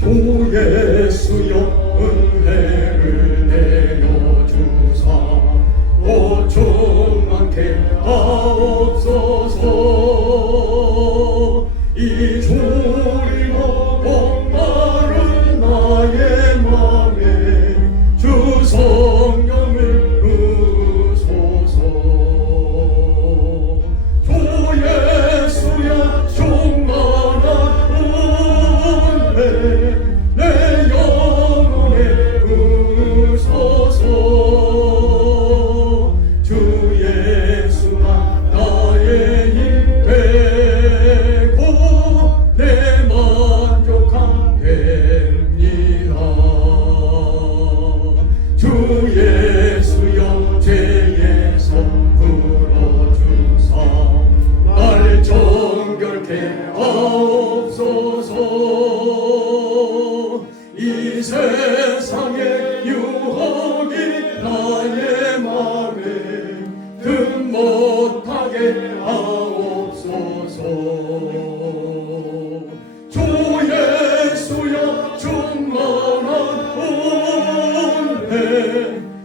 주 예수여 은혜를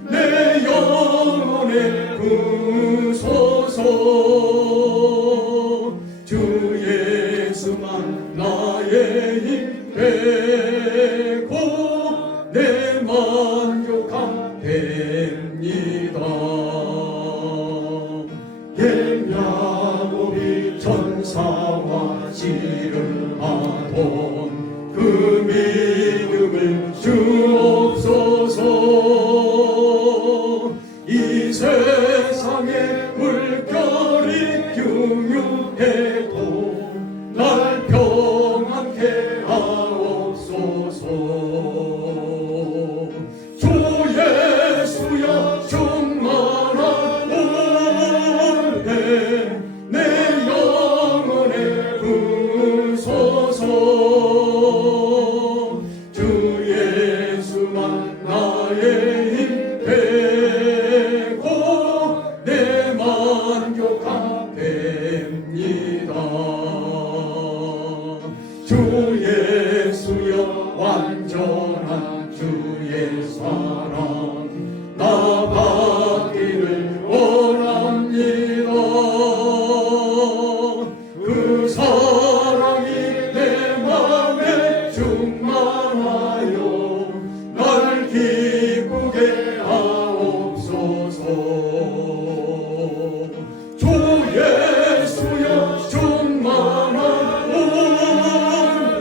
내 영혼에 구소서. 야곱이 천사와 지름하던 그 믿음을 주옵소서. 이 세상의 물결이 규명해. 나의 힘 빼고 내 만족하됩니다. 주의